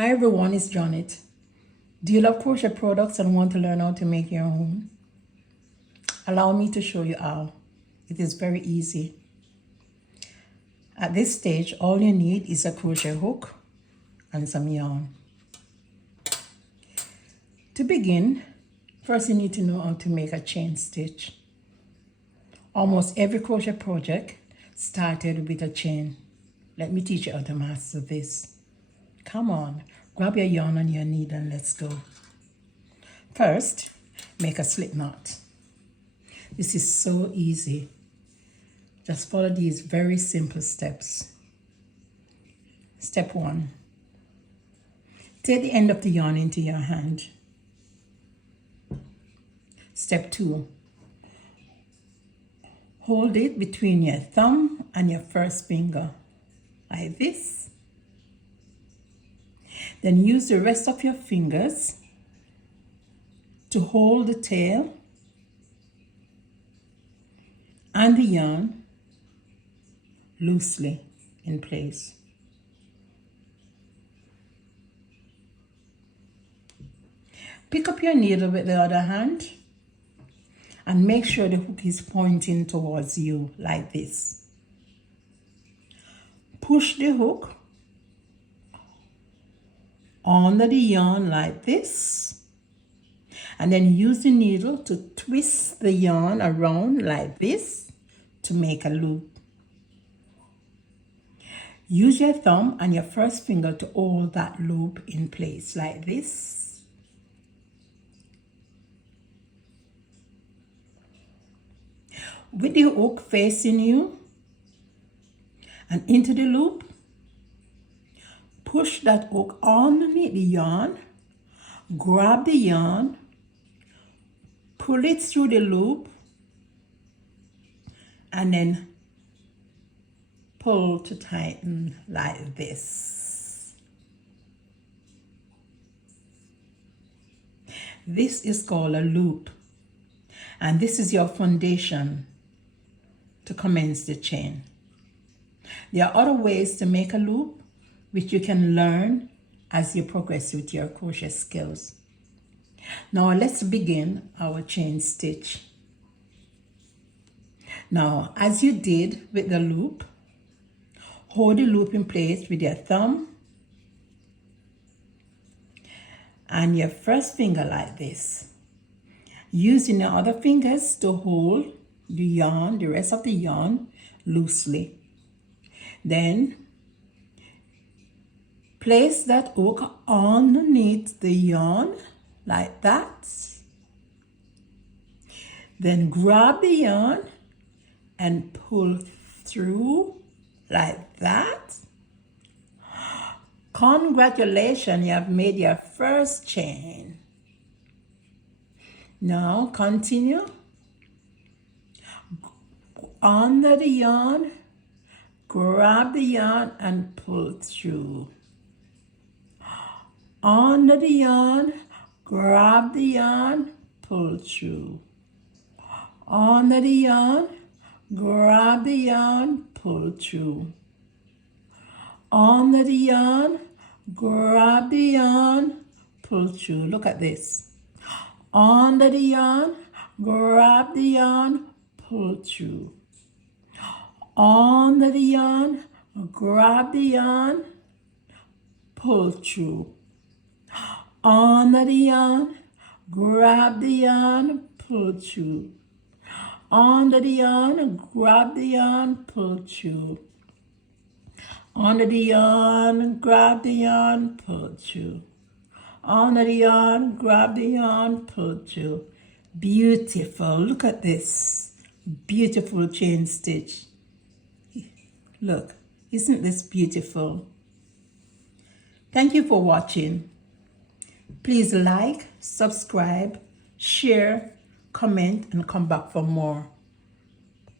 Hi everyone, it's Jonit. Do you love crochet products and want to learn how to make your own? Allow me to show you how. It is very easy. At this stage, all you need is a crochet hook and some yarn. To begin, first you need to know how to make a chain stitch. Almost every crochet project started with a chain. Let me teach you how to master this. Come on, grab your yarn and your needle and let's go. First, make a slip knot. This is so easy. Just follow these very simple steps. Step 1. Take the end of the yarn into your hand. Step 2. Hold it between your thumb and your first finger, like this. Then use the rest of your fingers to hold the tail and the yarn loosely in place. Pick up your needle with the other hand and make sure the hook is pointing towards you like this. Push the hook under the yarn like this, and then use the needle to twist the yarn around like this to make a loop. Use your thumb and your first finger to hold that loop in place like this. With the hook facing you and into the loop, push that hook underneath the yarn, grab the yarn, pull it through the loop, and then pull to tighten like this. This is called a loop, and this is your foundation to commence the chain. There are other ways to make a loop which you can learn as you progress with your crochet skills. Now let's begin our chain stitch. Now, as you did with the loop, hold the loop in place with your thumb and your first finger like this. Using your other fingers to hold the yarn, the rest of the yarn, loosely. Then place that hook underneath the yarn like that. Then grab the yarn and pull through like that. Congratulations, you have made your first chain. Now continue. Under the yarn, grab the yarn and pull through. Under the yarn, grab the yarn, pull through. Under the yarn, grab the yarn, pull through. Under the yarn, grab the yarn, pull through. Look at this. Under the yarn, grab the yarn, pull through. Under the yarn, grab the yarn, pull through. Under the yarn, grab the yarn, pull through. Under the yarn, grab the yarn, pull through. Under the yarn, grab the yarn, pull through. Under the yarn, grab the yarn, pull through. Beautiful. Look at this. Beautiful chain stitch. Look, isn't this beautiful? Thank you for watching. Please like, subscribe, share, comment, and come back for more.